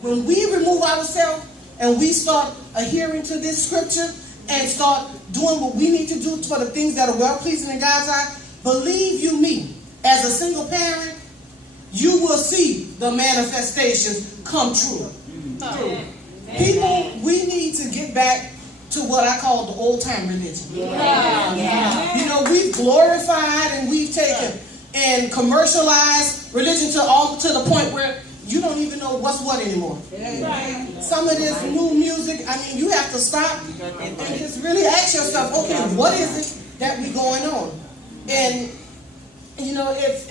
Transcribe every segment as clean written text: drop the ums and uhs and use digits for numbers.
When we remove ourselves and we start adhering to this scripture and start doing what we need to do for the things that are well-pleasing in God's eye, believe you me, as a single parent, you will see the manifestations come true. People, we need to get back to what I call the old-time religion. You know, we've glorified and we've taken and commercialized religion to the point where you don't even know what's what anymore. Some of this new music, I mean, you have to stop and just really ask yourself, okay, what is it that we going on? And, you know, if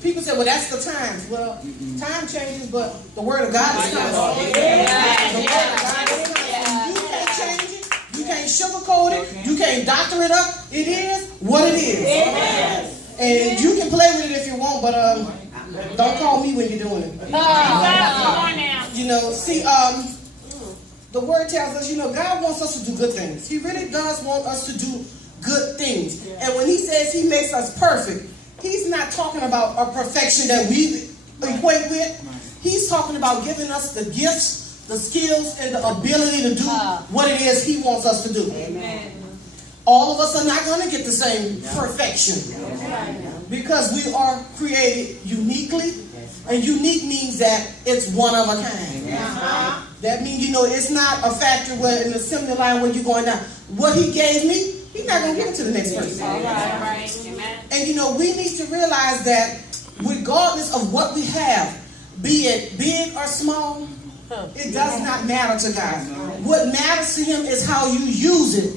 people say, well, that's the times. Well, time changes, but the Word of God is constant. The Word of God is constant. You can't change it. You can't sugarcoat it. You can't doctor it up. It is what it is. And you can play with it if you want, but don't call me when you're doing it. You know, see, the Word tells us, you know, God wants us to do good things. He really does want us to do good things. And when He says He makes us perfect, He's not talking about a perfection that we equate with. He's talking about giving us the gifts, the skills, and the ability to do what it is He wants us to do. Amen. All of us are not going to get the same perfection because we are created uniquely, and unique means that it's one of a kind. That means, you know, it's not a factor where in the assembly line when you're going down. What He gave me, He's not going to give it to the next person. And, you know, we need to realize that regardless of what we have, be it big or small, it does not matter to God. What matters to Him is how you use it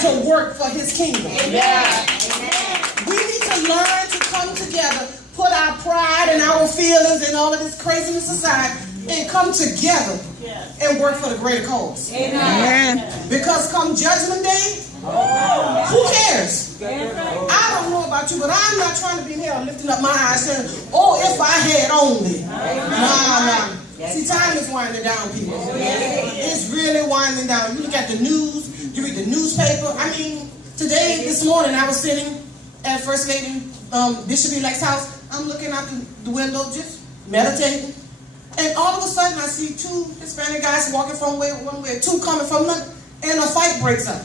to work for His kingdom. We need to learn to come together, put our pride and our feelings and all of this craziness aside, and come together and work for the greater cause. Because come Judgment Day, who cares? I don't know about you, but I'm not trying to be in hell lifting up my eyes saying, oh, if I had only. Nah. See, time is winding down, people. It's really winding down. You look at the news, you read the newspaper. I mean, this morning, I was sitting at First Lady Bishop-elect's house. I'm looking out the window, just meditating. And all of a sudden, I see two Hispanic guys walking from one way, two coming from another, and a fight breaks up.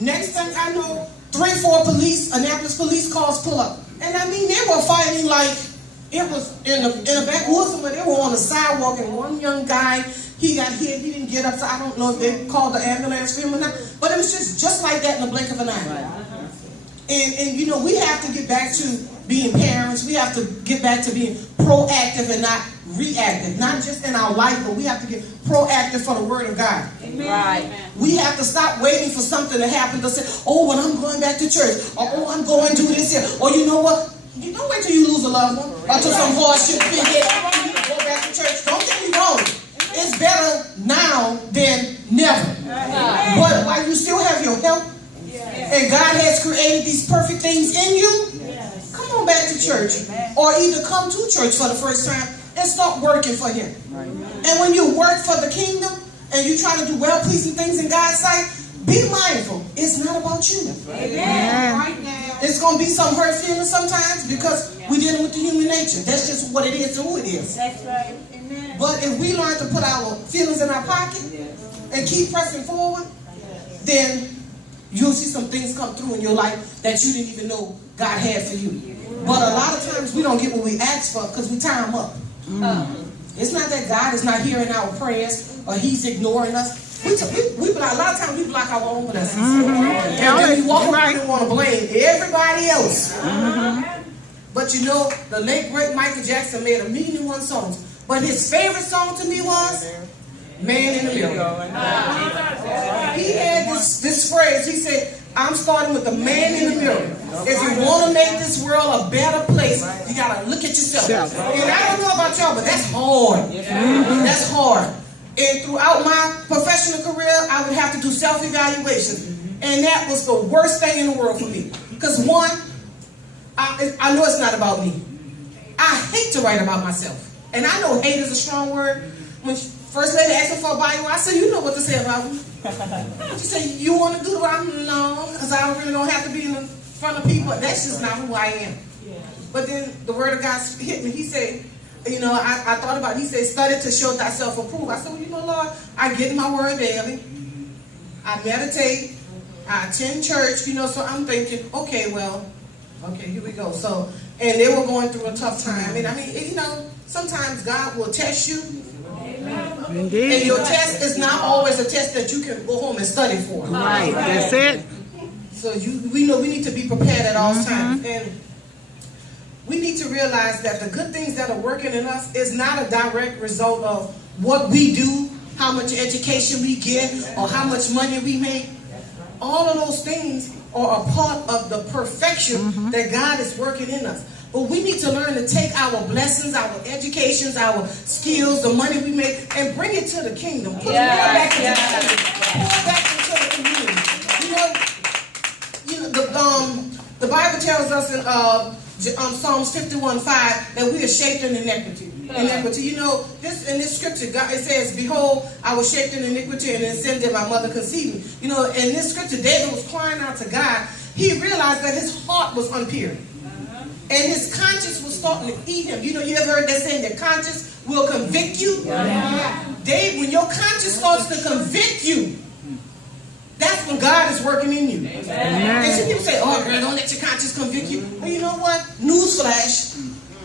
Next thing I know, 3-4 Annapolis police cars pull up. And I mean, they were fighting like it was in the backwoods, but they were on the sidewalk, and one young guy, he got hit, he didn't get up, so I don't know if they called the ambulance for him or not, but it was just like that in the blink of an eye. And you know, we have to get back to being parents. We have to get back to being proactive and not reactive. Not just in our life, but we have to get proactive for the Word of God. Amen. We have to stop waiting for something to happen to say, oh, when I'm going back to church, or oh, I'm going to do this here, or you know what? You don't wait till you lose a loved one, or till some hardship you go back to church. Don't get me wrong. It's better now than never. But while you still have your health, and God has created these perfect things in you, come on back to church. Or either come to church for the first time and start working for Him. And when you work for the kingdom and you try to do well-pleasing things in God's sight, be mindful. It's not about you. It's going to be some hurt feelings sometimes because we're dealing with the human nature. That's just what it is and who it is. That's right. Amen. But if we learn to put our feelings in our pocket and keep pressing forward, then you'll see some things come through in your life that you didn't even know God had for you. But a lot of times we don't get what we ask for because we tie them up. It's not that God is not hearing our prayers or He's ignoring us. A lot of times we block our own blessings. And then we walk around and want to blame everybody else. But you know, the late great Michael Jackson made 1,000,001 songs. But his favorite song to me was Man in the Mirror. He had this phrase. He said, I'm starting with the man in the mirror. If you want to make this world a better place, you got to look at yourself. And I don't know about y'all, but that's hard. That's hard. And throughout my professional career, I would have to do self-evaluation. And that was the worst thing in the world for me. Because one, I know it's not about me. I hate to write about myself. And I know hate is a strong word. When First Lady asked me for a Bible, I said, you know what to say about me. She said, you want to do the right? No, because I really don't have to be in the front of people. That's just not who I am. But then the Word of God hit me. He said, you know, I thought about it. He said, study to show thyself approved. I said, well, you know, Lord, I get in my word daily. I meditate. I attend church, you know, so I'm thinking, okay, here we go. So, and they were going through a tough time. And I mean, you know, sometimes God will test you. Indeed. And your test is not always a test that you can go home and study for. Right, that's it. So we know we need to be prepared at all times. And we need to realize that the good things that are working in us is not a direct result of what we do, how much education we get, or how much money we make. All of those things are a part of the perfection that God is working in us. But we need to learn to take our blessings, our educations, our skills, the money we make, and bring it to the kingdom. Put more back into the kingdom. Pour back into the community. You know, the Bible tells us in Psalms 51:5 that we are shaped in iniquity. You know, in this scripture, God, it says, behold, I was shaped in iniquity, and in sin did my mother conceive me. You know, in this scripture, David was crying out to God. He realized that his heart was unpure. And his conscience was starting to eat him. You know, you ever heard that saying, that conscience will convict you? Dave, when your conscience starts to convict you, that's when God is working in you. And some people say, oh, girl, don't let your conscience convict you. Well, you know what? Newsflash.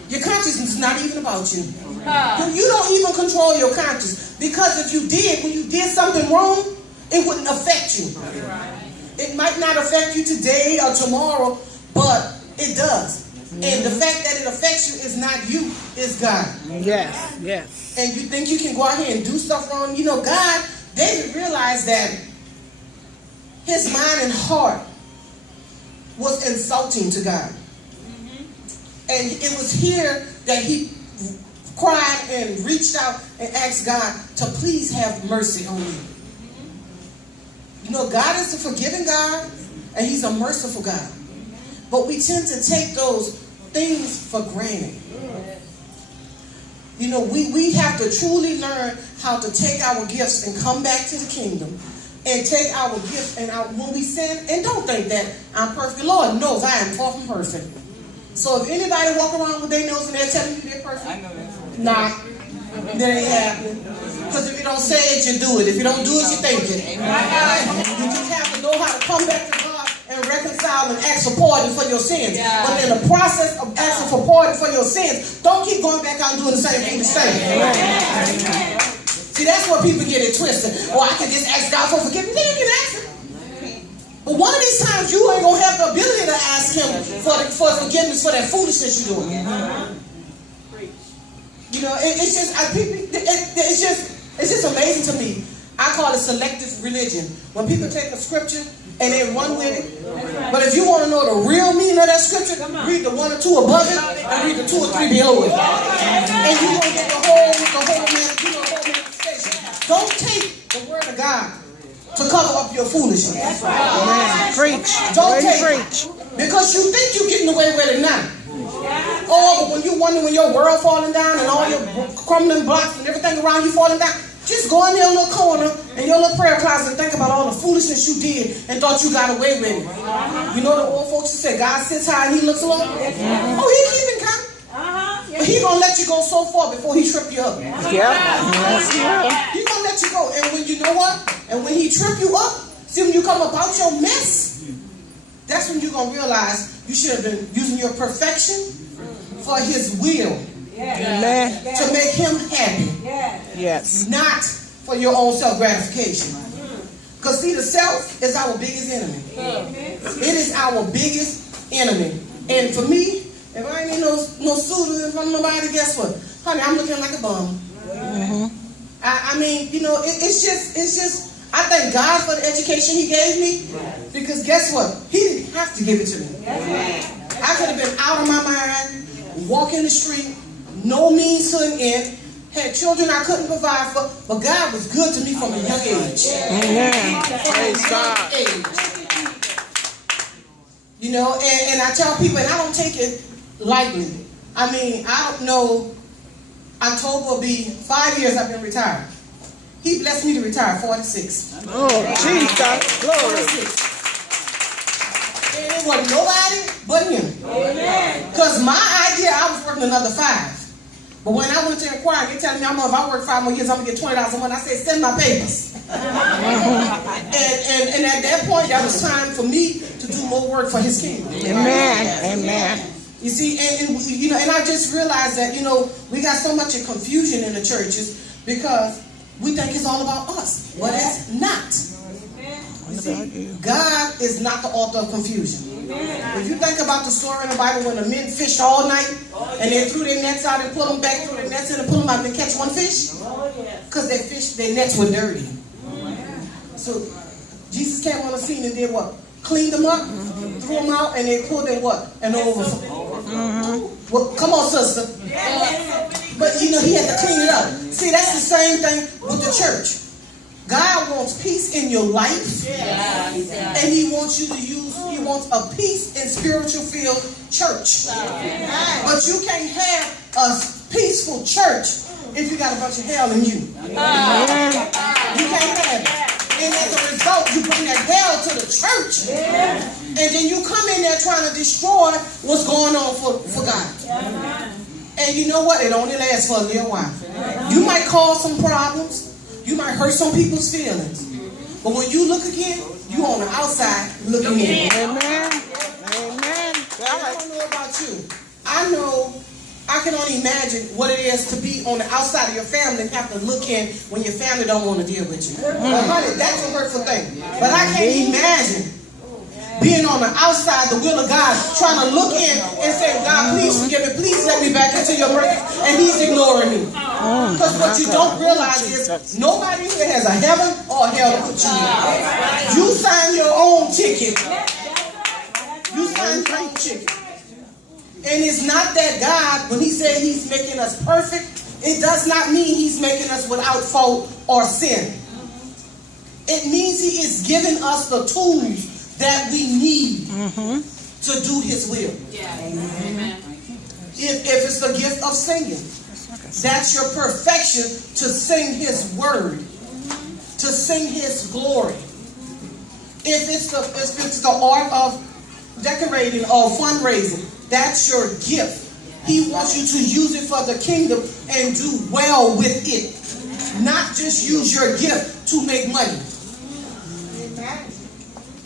Your conscience is not even about you. You don't even control your conscience. Because if you did, when you did something wrong, it wouldn't affect you. It might not affect you today or tomorrow, but it does. And the fact that it affects you is not you, it's God. Yes, yes. And you think you can go out here and do stuff wrong. You know, God, David realized that his mind and heart was insulting to God. And it was here that he cried and reached out and asked God to please have mercy on me. You know, God is a forgiving God, and he's a merciful God. But we tend to take those things for granted. You know, we have to truly learn how to take our gifts and come back to the kingdom and take our gifts and when we sin, and don't think that I'm perfect. The Lord knows I am far from perfect. So if anybody walk around with their nose and they're telling you they're perfect, I know that. Nah, that ain't happening. Because if you don't say it, you do it. If you don't do it, you think it. You just have to know how to come back to God and reconcile and ask for pardon for your sins. But in the process of asking for pardon for your sins, don't keep going back out and doing the same thing the same. See, that's where people get it twisted. Oh, I can just ask God for forgiveness. Then you can ask him. But one of these times you ain't gonna have the ability to ask him for forgiveness for that foolishness you're doing. You know, it's just amazing to me. I call it selective religion. When people take a scripture and they run with it. But if you want to know the real meaning of that scripture, read the 1 or 2 above it and read the 2 or 3 below it. And you're gonna get the whole manifestation. Don't take the word of God to cover up your foolishness. Amen. Preach. Don't take it. Because you think you're getting away with it now. Oh, but when you wonder when your world falling down and all your crumbling blocks and everything around you falling down, just go in your little corner in your little prayer closet and think about all the foolishness you did and thought you got away with it. You know the old folks that say God sits high and he looks low? Oh, he keeping count. But he gonna let you go so far before he trip you up. He gonna let you go. And when you know what? And when he trip you up, see when you come about your mess, that's when you're gonna realize you should have been using your perfection for his will. To make him happy. Yes. Not for your own self-gratification. Because see, the self is our biggest enemy. It is our biggest enemy. And for me, if I ain't in no suit in front of nobody, guess what? Honey, I'm looking like a bum. I mean, you know, it's just, I thank God for the education he gave me. Because guess what? He didn't have to give it to me. I could have been out of my mind, walking the street, no means to an end, had children I couldn't provide for, but God was good to me from a young age. Amen. Praise God. You know, and I tell people, and I don't take it lightly. I mean, I don't know, October will be 5 years I've been retired. He blessed me to retire at 46. Oh, Jesus, glory. 46. And it wasn't nobody but him. Because my idea, I was working another 5. But when I went to inquire, they telling me, if I work 5 more years, I'm going to get $20 a month. I said, send my papers. and at that point, that was time for me to do more work for his kingdom. Amen. Amen. You see, and I just realized that, we got so much confusion in the churches because we think it's all about us. But it's not. You see, God is not the author of confusion. If you think about the story in the Bible when the men fished all night and they threw their nets out and pull them back through their nets and pull them out and catch one fish, because their nets were dirty. So Jesus came on the scene and did what? Cleaned them up, threw them out, and they pulled them what? And overflow. Well, come on, sister. But he had to clean it up. See, that's the same thing with the church. God wants peace in your life, and He wants you to He wants a peace and spiritual filled church. But you can't have a peaceful church if you got a bunch of hell in you. You can't have it. And as a result, you bring that hell to the church, and then you come in there trying to destroy what's going on for God. And you know what? It only lasts for a little while. You might cause some problems. You might hurt some people's feelings. But when you look again, you on the outside looking in. Amen. Amen. I don't know about you. I know I can only imagine what it is to be on the outside of your family and have to look in when your family don't want to deal with you. Honey, that's a hurtful thing. But I can't imagine being on the outside, the will of God, trying to look in and say, God, please forgive me. Please let me back into your presence. And He's ignoring me. Because what you don't realize is nobody here has a heaven or a hell to put you in. You sign your own ticket. You sign your own ticket. And it's not that God, when He said He's making us perfect, it does not mean He's making us without fault or sin. It means He is giving us the tools that we need to do His will. Amen. If it's the gift of singing, that's your perfection to sing His word, to sing His glory. If it's the art of decorating or fundraising, that's your gift. He wants you to use it for the kingdom and do well with it, not just use your gift to make money.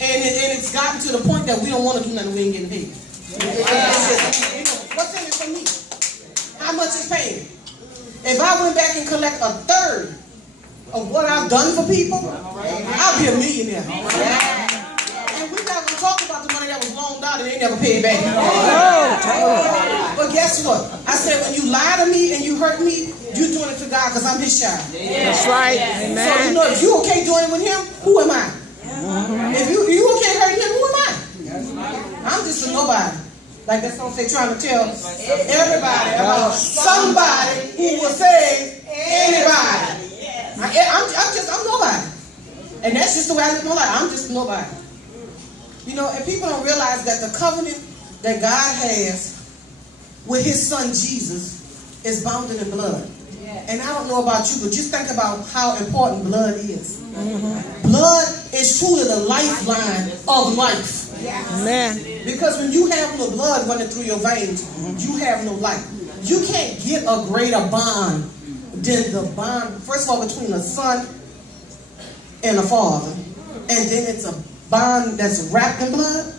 And it's gotten to the point that we don't want to do nothing, we ain't getting paid. What's in it for me? How much is paid? If I went back and collect a third of what I've done for people, I'll be a millionaire. And we're not going to talk about the money that was loaned out and they never paid back. But guess what? I said, when you lie to me and you hurt me, you're doing it to God because I'm His child. That's right. Amen. So, if you okay doing it with Him, who am I? If you okay hurting Him, who am I? I'm just a nobody. Like that song say, trying to tell everybody about somebody who will save anybody. I'm nobody. And that's just the way I live my life. I'm just nobody. And people don't realize that the covenant that God has with His Son Jesus is bounded in blood. And I don't know about you, but just think about how important blood is. Blood is truly the lifeline of life. Amen. Because when you have no blood running through your veins, you have no life. You can't get a greater bond than the bond, first of all, between a son and a father. And then it's a bond that's wrapped in blood.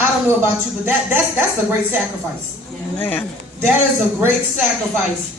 I don't know about you, but that's a great sacrifice. Amen. That is a great sacrifice